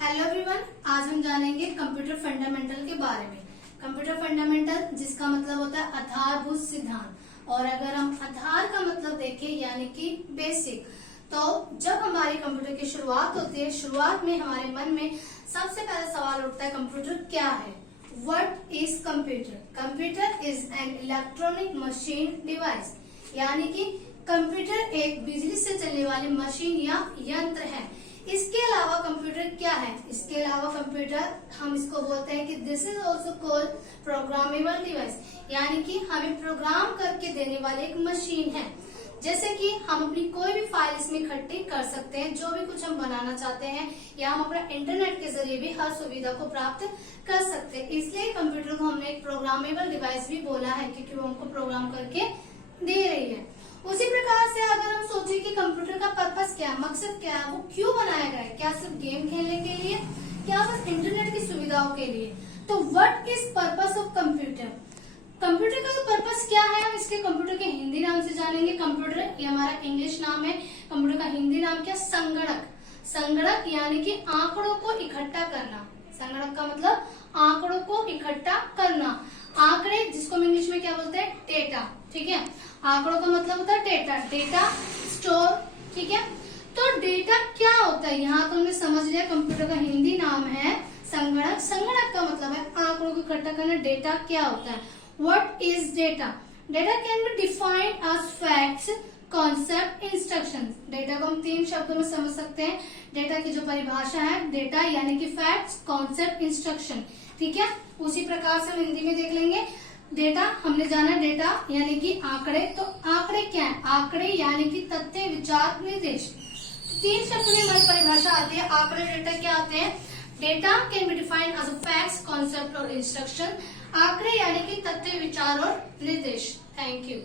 Hello everyone, आज हम जानेंगे कंप्यूटर फंडामेंटल के बारे में। कंप्यूटर फंडामेंटल जिसका मतलब होता है आधारभूत सिद्धांत, और अगर हम आधार का मतलब देखें यानी कि बेसिक, तो जब हमारी कंप्यूटर की शुरुआत होती है, शुरुआत में हमारे मन में सबसे पहला सवाल उठता है कंप्यूटर क्या है। What is computer? Computer is an electronic machine device, यानी कि कंप्यूटर एक बिजली से चलने वाली मशीन या यंत्र है। इसके अलावा कंप्यूटर क्या है? इसके अलावा कंप्यूटर हम इसको बोलते हैं कि this is also called programmable device, यानी कि हमें प्रोग्राम करके देने वाली एक मशीन है। जैसे कि हम अपनी कोई भी फाइल इसमें इकट्ठी कर सकते हैं, जो भी कुछ हम बनाना चाहते हैं, या हम अपना इंटरनेट के जरिए भी हर सुविधा को प्राप्त कर सकते हैं। इसलिए कंप्यूटर को हमने एक प्रोग्रामेबल डिवाइस भी बोला है, क्योंकि वो हमको प्रोग्राम करके दे रही है। उसी प्रकार से अगर हम सोचे कि कंप्यूटर का पर्पस क्या है, मकसद क्या है, वो क्यों बनाया गया है, क्या सिर्फ गेम खेलने के लिए, क्या बस इंटरनेट की सुविधाओं के लिए, तो what is purpose of computer? Computer का पर्पस क्या है, हम इसके कंप्यूटर के हिंदी नाम से जानेंगे। कंप्यूटर ये हमारा इंग्लिश नाम है, कंप्यूटर का हिंदी नाम क्या? संगणक। संगणक यानी कि आंकड़ों को इकट्ठा करना। संगणक का मतलब आंकड़ों को इकट्ठा करना। आंकड़े जिसको हम इंग्लिश में क्या बोलते हैं? डेटा। ठीक है, आंकड़ों का मतलब होता है डेटा, डेटा स्टोर। ठीक है, तो डेटा क्या होता है, यहाँ तो हमने समझ लिया। कंप्यूटर का हिंदी नाम है संगणक। संगणक का मतलब है आंकड़ों को इकट्ठा करना। डेटा क्या होता है? What is data? Data can be defined as facts, concept, instructions. Data को हम 3 शब्दों में समझ सकते हैं। डेटा की जो परिभाषा है, डेटा यानी कि फैक्ट्स, कॉन्सेप्ट, इंस्ट्रक्शन। ठीक है, उसी प्रकार से हम हिंदी में देख लेंगे। डेटा हमने जाना, डेटा यानी कि आंकड़े। तो आंकड़े क्या है? आंकड़े यानी कि तथ्य, विचार, निर्देश। 3 शब्द में हमारी परिभाषा आती है। आंकड़े डेटा क्या आते हैं? Data can be defined as a facts, concept और इंस्ट्रक्शन। आंकड़े यानी कि तथ्य, विचार और निर्देश। Thank you.